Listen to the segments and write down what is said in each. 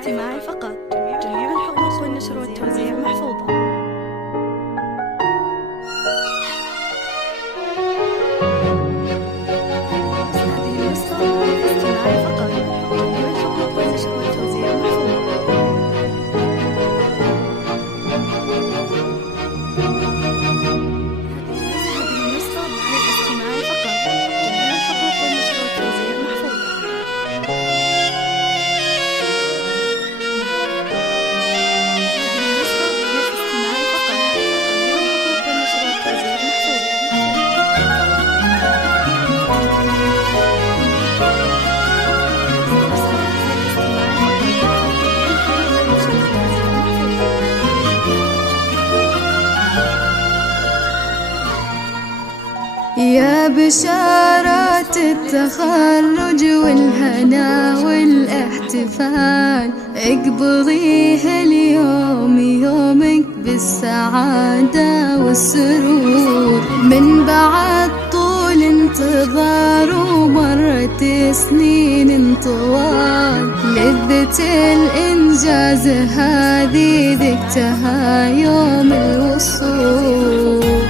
الاستماع فقط. جميع الحقوق والنشر والتوزيع محفوظة. هذه النسخة للاستماع فقط. جميع الحقوق والنشر والتوزيع محفوظة. يا بشارات التخرج والهنا والاحتفال، اقبضيها اليوم يومك بالسعادة والسرور. من بعد طول انتظار ومرت سنين طوال، لذة الإنجاز هذه ذقتها يوم الوصول.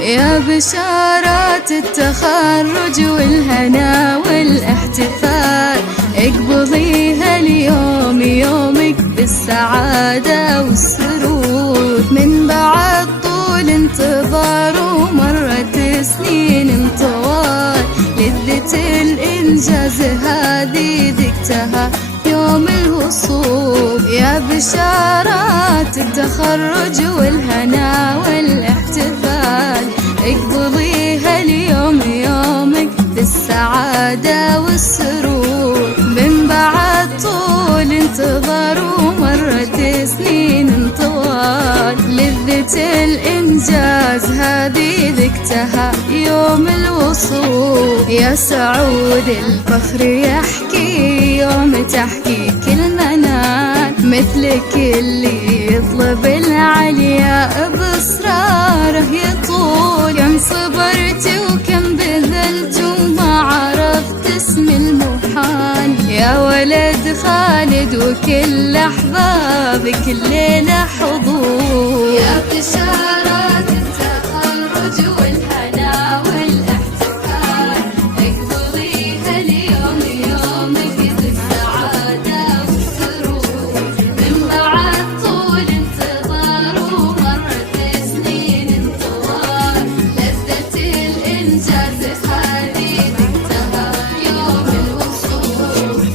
يا بشارات التخرج والهنا والاحتفال، اقبضيها اليوم يومك بالسعادة والسرور. من بعد طول انتظار ومرت سنين طوال، لذة الإنجاز هذه ذقتها يوم الوصول. يا بشارات التخرج والهنا والاحتفال، اقبضيها اليوم يومك بالسعادة والسرور. من بعد طول انتظار ومرت سنين طوال، لذة الإنجاز هذه ذقتها يوم الوصول. يا سعود الفخر يحكي يوم تحكيك المنال، مثلك اللي يطلب العليا بإصراره يطول. كم صبرت وكم بذلت وما عرفت اسم المحال، يا ولد خالد وكل أحبابك الليلة حضور. يا بشارات التخرج والهنا والاحتفال، اقبضيها اليوم يومك بالسعادة والسرور. من بعد طول انتظار ومرت سنين طوال، لذة الإنجاز هذه ذقتها يوم الوصول.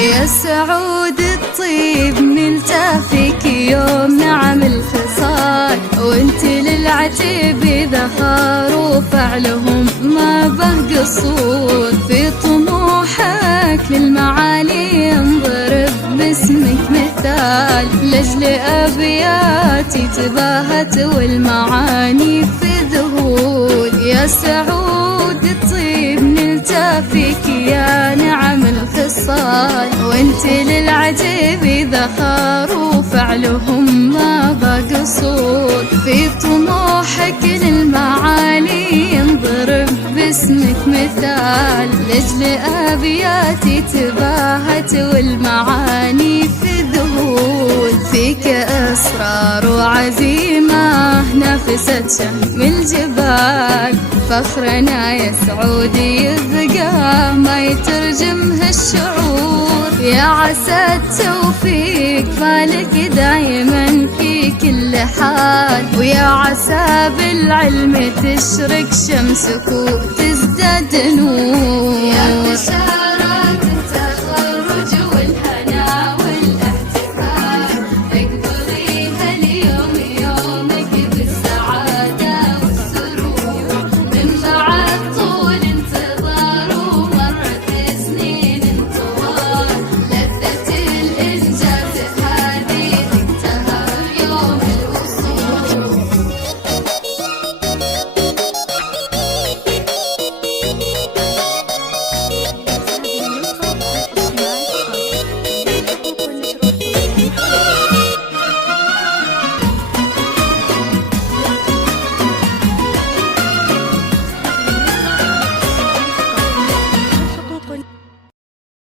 يا سعود الطيب نلتقى فيك يوم نعم الخصال، وانت للعتيب ذخار وفعلهم ما به قصور. في طموحك للمعالي ينضرب باسمك مثال، لجل أبياتي تباهت والمعاني في ذهول. يا سعود الطيب نلتقى فيك يا نعم الخصال، وانت للعجيب ذخار وفعلهم ما بقصور. في طموحك للمعالي ينضرب باسمك مثال، لجل أبياتي تباهت والمعاني في ذهول. فيك أسرار وعزيمة نفست شهم الجبال، فخرنا يا سعودي يبقى ما يترجمه الشعور. يا عسى التوفيق فالك دايما في كل حال، ويا عسى بالعلم تشرق شمسك وتزداد نور.